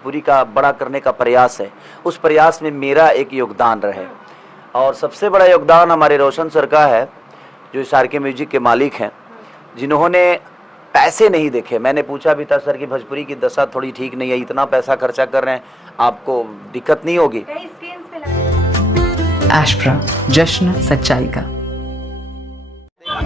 भोजपुरी का बड़ा करने का प्रयास है, उस प्रयास में मेरा एक योगदान रहे। और सबसे बड़ा योगदान हमारे रोशन सर का है, जो इस आर.के. म्यूजिक के मालिक हैं, जिन्होंने पैसे नहीं देखे। मैंने पूछा भी था सर कि भोजपुरी की दशा थोड़ी ठीक नहीं है, इतना पैसा खर्चा कर रहे हैं, आपको दिक्कत नहीं होगी? एशप्रा, जश्न सच्चाई का।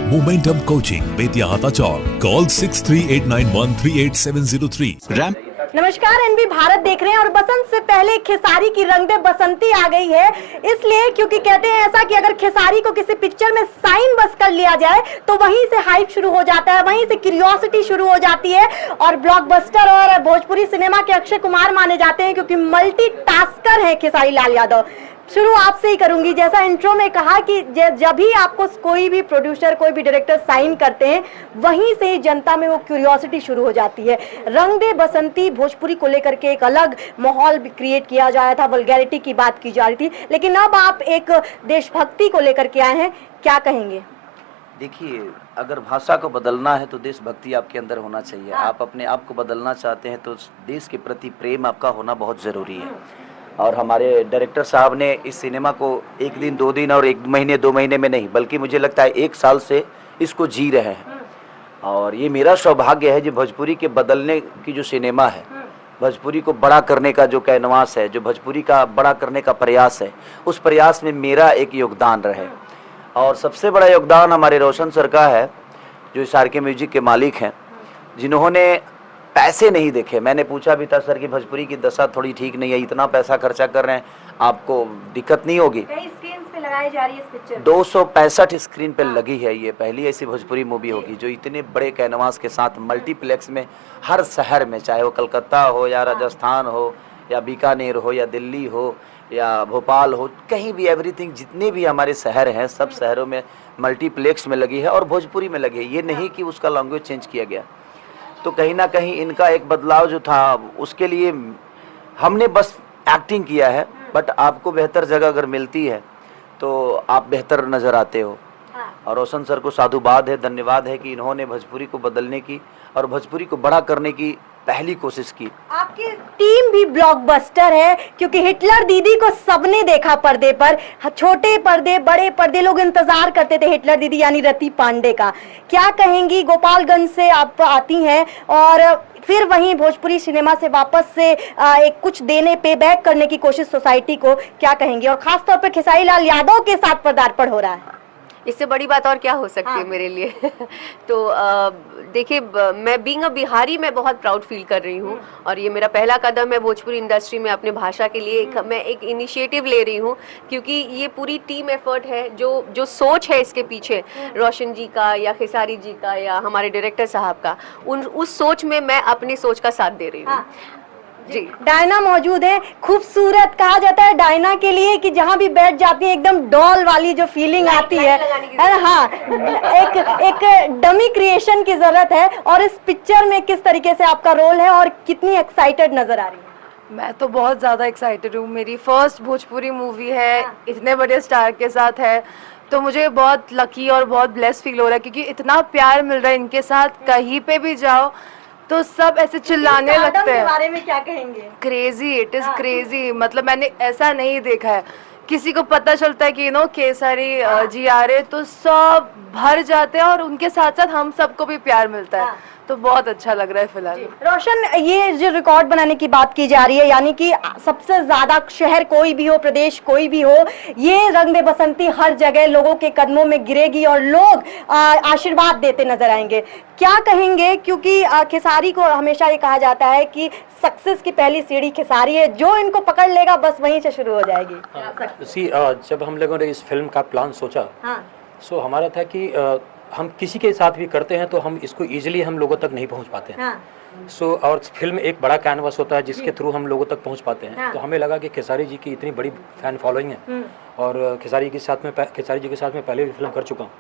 मोमेंटम कोचिंग बेतिया हाता चौक, कॉल 6389138703। नमस्कार, एनबी भारत देख रहे हैं और बसंत से पहले खेसारी की रंग दे बसंती आ गई है, इसलिए क्योंकि कहते हैं ऐसा कि अगर खेसारी को किसी पिक्चर में साइन बस कर लिया जाए तो वहीं से हाइप शुरू हो जाता है, वहीं से क्यूरियोसिटी शुरू हो जाती है और ब्लॉकबस्टर और भोजपुरी सिनेमा के अक्षय कुमार माने जाते हैं, क्योंकि मल्टीटास्कर है खेसारी लाल यादव। शुरू आपसे ही करूंगी, जैसा इंट्रो में कहा कि जब भी आपको कोई भी प्रोड्यूसर, कोई भी डायरेक्टर साइन करते हैं, वहीं से ही जनता में वो क्यूरियोसिटी शुरू हो जाती है। रंग दे बसंती भोजपुरी को लेकर के एक अलग माहौल क्रिएट किया जाया था, वल्गैरिटी की बात की जा रही थी, लेकिन अब आप एक देशभक्ति को लेकर के आए हैं, क्या कहेंगे? देखिए, अगर भाषा को बदलना है तो देशभक्ति आपके अंदर होना चाहिए। आप अपने आप को बदलना चाहते हैं तो देश के प्रति प्रेम आपका होना बहुत ज़रूरी है। और हमारे डायरेक्टर साहब ने इस सिनेमा को 1 दिन 2 दिन और 1 महीने 2 महीने में नहीं, बल्कि मुझे लगता है 1 साल से इसको जी रहे हैं। और ये मेरा सौभाग्य है जो भोजपुरी के बदलने की जो सिनेमा है, भोजपुरी को बड़ा करने का जो कैनवास है, जो भोजपुरी का बड़ा करने का प्रयास है, उस प्रयास में मेरा एक योगदान रहे। और सबसे बड़ा योगदान हमारे रोशन सर का है, जो इस आर.के. म्यूजिक के मालिक हैं, जिन्होंने पैसे नहीं देखे। मैंने पूछा भी था सर कि भोजपुरी की दशा थोड़ी ठीक नहीं है, इतना पैसा खर्चा कर रहे हैं, आपको दिक्कत नहीं होगी? कई स्क्रीन पे लगाई जा रही है इस पिक्चर। 265 स्क्रीन पे लगी है। ये पहली ऐसी भोजपुरी मूवी होगी जो इतने बड़े कैनवास के साथ मल्टीप्लेक्स में हर शहर में, चाहे वो कलकत्ता हो या राजस्थान हो या बीकानेर हो या दिल्ली हो या भोपाल हो, कहीं भी एवरीथिंग, जितने भी हमारे शहर हैं सब शहरों में मल्टीप्लेक्स में लगी है और भोजपुरी में लगी है। ये नहीं कि उसका लैंग्वेज चेंज किया गया। तो कहीं ना कहीं इनका एक बदलाव जो था उसके लिए हमने बस एक्टिंग किया है, बट आपको बेहतर जगह अगर मिलती है तो आप बेहतर नज़र आते हो। और रोशन सर को साधुवाद है, धन्यवाद है कि इन्होंने भोजपुरी को बदलने की और भोजपुरी को बड़ा करने की पहली कोशिश की। आपकी टीम भी ब्लॉकबस्टर है, क्योंकि हिटलर दीदी को सबने देखा पर्दे पर, छोटे पर्दे बड़े पर्दे, लोग इंतजार करते थे हिटलर दीदी यानी रति पांडे का। क्या कहेंगी, गोपालगंज से आप आती हैं और फिर वहीं भोजपुरी सिनेमा से वापस से एक कुछ देने, पे बैक करने की कोशिश सोसाइटी को, क्या कहेंगी? और खासतौर पर खेसारी लाल यादव के साथ पदार्पण हो रहा है, इससे बड़ी बात और क्या हो सकती है मेरे लिए। तो देखिए, मैं बीइंग अ बिहारी मैं बहुत प्राउड फील कर रही हूँ और ये मेरा पहला कदम है भोजपुरी इंडस्ट्री में अपने भाषा के लिए। मैं एक इनिशिएटिव ले रही हूँ, क्योंकि ये पूरी टीम एफर्ट है, जो सोच है इसके पीछे, रोशन जी का या खेसारी जी का या हमारे डायरेक्टर साहब का, उस सोच में मैं अपनी सोच का साथ दे रही हूँ। जी, डायना मौजूद है। खूबसूरत कहा जाता है डायना के लिए कि जहाँ भी बैठ जाती है एकदम डॉल वाली जो फीलिंग आती है। हाँ, एक डमी क्रिएशन की जरूरत है। और इस पिक्चर में किस तरीके से आपका रोल है और कितनी एक्साइटेड नजर आ रही है? मैं तो बहुत ज़्यादा एक्साइटेड हूँ, मेरी फर्स्ट भोजपुरी मूवी है, इतने बड़े स्टार के साथ है, तो मुझे बहुत लकी और बहुत ब्लेस फील हो रहा है, क्योंकि इतना प्यार मिल रहा है इनके साथ। कहीं पे भी जाओ तो सब ऐसे चिल्लाने लगते हैं। बारे में क्या कहेंगे? Crazy, it is crazy. मतलब मैंने ऐसा नहीं देखा है, किसी को पता चलता है कि खेसारी जी आ रहे तो सब भर जाते हैं और उनके साथ साथ हम सबको भी प्यार मिलता है। तो बहुत अच्छा लग रहा है फिलहाल। रोशन, ये जो रिकॉर्ड बनाने की बात की जा रही है, यानी कि सबसे ज्यादा शहर कोई भी हो, प्रदेश कोई भी हो, ये रंग दे बसंती हर जगह लोगों के कदमों में गिरेगी और लोग आशीर्वाद देते नजर आएंगे। क्या कहेंगे? क्योंकि खेसारी को हमेशा ये कहा जाता है कि सक्सेस की पहली सीढ़ी खेसारी है, जो इनको पकड़ लेगा बस वहीं से शुरू हो जाएगी। जब हम लोगों ने इस फिल्म का प्लान सोचा, सो हमारा था कि हम किसी के साथ भी करते हैं तो हम इसको इजीली हम लोगों तक नहीं पहुंच पाते हैं। और फिल्म एक बड़ा कैनवास होता है जिसके थ्रू हम लोगों तक पहुंच पाते हैं। तो हमें लगा कि खेसारी जी की इतनी बड़ी फैन फॉलोइंग है और खेसारी जी के साथ में पहले भी फिल्म कर चुका हूँ,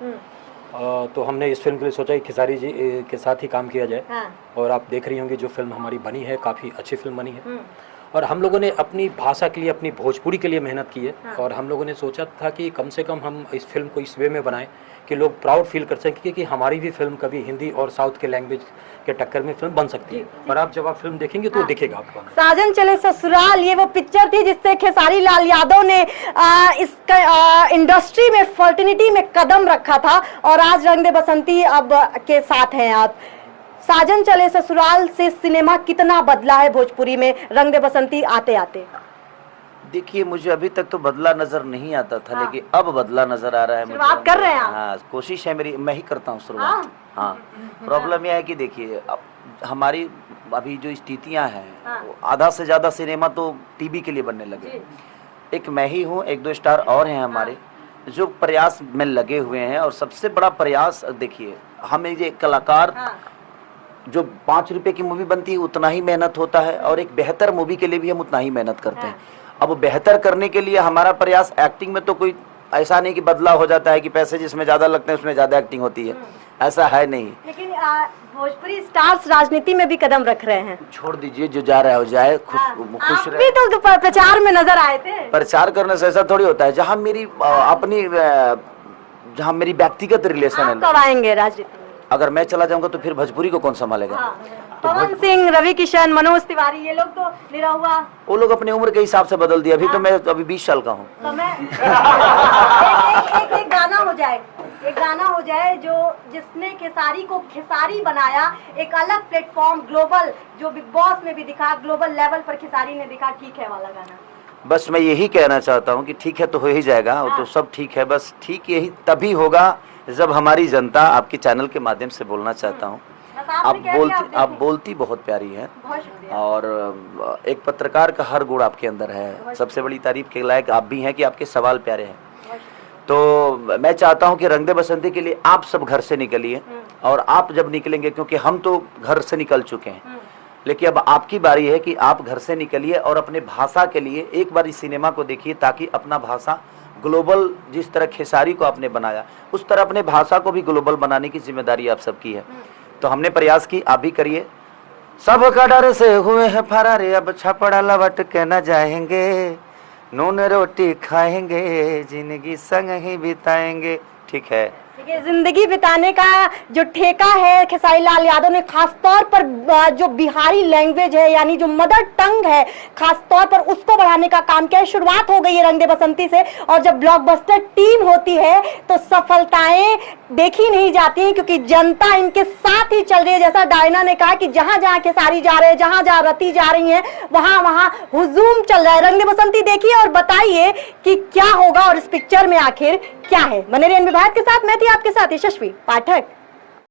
तो हमने इस फिल्म के लिए सोचा कि खेसारी जी के साथ ही काम किया जाए। और आप देख रही होंगी जो फिल्म हमारी बनी है, काफ़ी अच्छी फिल्म बनी है और हम लोगों ने अपनी भाषा के लिए, अपनी भोजपुरी के लिए मेहनत की है। और हम लोगों ने सोचा था कि कम से कम हम इस फिल्म को इस वे में बनाएं कि लोग प्राउड फील कर सकें कि हमारी भी फिल्म कभी हिंदी और साउथ के लैंग्वेज के टक्कर में फिल्म बन सकती है। और आप जब आप फिल्म देखेंगे तो दिखेगा आपको। साजन चले ससुराल, ये वो पिक्चर थी जिससे खेसारी लाल यादव ने इसका इंडस्ट्री में फर्टिनिटी में कदम रखा था, और आज रंग दे बसंती अब के साथ हैं आप। साजन चले ससुराल से सिनेमा कितना बदला है भोजपुरी में रंग दे बसंती आते आते? देखिए, मुझे अभी तक तो बदला नजर नहीं आता था, लेकिन अब बदला नजर आ रहा है। शुरुआत कर रहे हैं आप? हाँ, कोशिश है मेरी, मैं ही करता हूँ शुरुआत। हाँ, प्रॉब्लम यह है कि देखिए, अब हमारी अभी जो स्थितियां हैं, आधा से ज्यादा सिनेमा तो टीवी के लिए बनने लगे। एक मैं ही हूँ, 1-2 स्टार और हैं हमारे जो प्रयास में लगे हुए हैं। और सबसे बड़ा प्रयास देखिए, हमें ये कलाकार जो 5 रुपए की मूवी बनती है उतना ही मेहनत होता है, और एक बेहतर मूवी के लिए भी हम उतना ही मेहनत करते हैं। अब बेहतर करने के लिए हमारा प्रयास, एक्टिंग में तो कोई ऐसा नहीं कि बदला हो जाता है कि पैसे जिसमें ज्यादा लगते हैं उसमें ज्यादा एक्टिंग होती है, ऐसा है नहीं। लेकिन भोजपुरी स्टार्स राजनीति में भी कदम रख रहे हैं। छोड़ दीजिए, जो जा रहा है हो जाए, खुश आप रहे। भी तो प्रचार में नजर आए थे। प्रचार करने से ऐसा थोड़ी होता है। जहाँ मेरी जहाँ मेरी व्यक्तिगत रिलेशन है, कब आएंगे राजनीति में? अगर मैं चला जाऊंगा तो फिर भोजपुरी को कौन संभालेगा? पवन सिंह, रवि किशन, मनोज तिवारी, ये लोग तो निरहुआ, वो लोग अपनी उम्र के हिसाब से बदल दिया। अभी तो मैं अभी 20 साल का हूँ। तो मैं एक गाना हो जाए, एक गाना हो जाए जो जिसने खेसारी को खेसारी बनाया, एक अलग प्लेटफॉर्म, ग्लोबल, जो बिग बॉस में भी दिखा, ग्लोबल लेवल पर खेसारी ने दिखा, ठीक है वाला गाना। बस मैं यही कहना चाहता हूँ कि ठीक है तो हो ही जाएगा, वो तो सब ठीक है। बस ठीक यही तभी होगा जब हमारी जनता आपके चैनल के माध्यम से बोलना चाहता हूँ। आप बोलती बहुत प्यारी है, और एक पत्रकार का हर गुण आपके अंदर है। सबसे बड़ी तारीफ के लायक आप भी हैं कि आपके सवाल प्यारे हैं। तो मैं चाहता हूं कि रंग दे बसंती के लिए आप सब घर से निकलिए, और आप जब निकलेंगे, क्योंकि हम तो घर से निकल चुके हैं, लेकिन अब आपकी बारी है कि आप घर से निकलिए और अपने भाषा के लिए एक बार इस सिनेमा को देखिए, ताकि अपना भाषा ग्लोबल, जिस तरह खेसारी को आपने बनाया उस तरह अपने भाषा को भी ग्लोबल बनाने की जिम्मेदारी आप सबकी है। तो हमने प्रयास की, आप भी करिए। सब का डर से हुए हैं फरार, अब छपड़ा लौट के न जाएंगे, नून रोटी खाएंगे, जिंदगी संग ही बिताएंगे। ठीक है, देखिए, जिंदगी बिताने का जो ठेका है खेसारी लाल यादव ने, खास तौर पर जो बिहारी लैंग्वेज है, यानी जो मदर टंग है, खास तौर पर उसको बढ़ाने का काम किया है। शुरुआत हो गई है रंग दे बसंती से, और जब ब्लॉकबस्टर टीम होती है तो सफलताएं देखी नहीं जाती हैं, क्योंकि जनता इनके साथ ही चल रही है। जैसा डायना ने कहा कि जहां जहां खेसारी जा रहे हैं, जहां जहां रति जा रही हैं, वहां वहां हुजूम चल रहा है। रंग दे बसंती देखिए और बताइए कि क्या होगा और इस पिक्चर में आखिर क्या है। बने रहिए विभाग के साथ, मैं थी आपके साथ यशस्वी पाठक।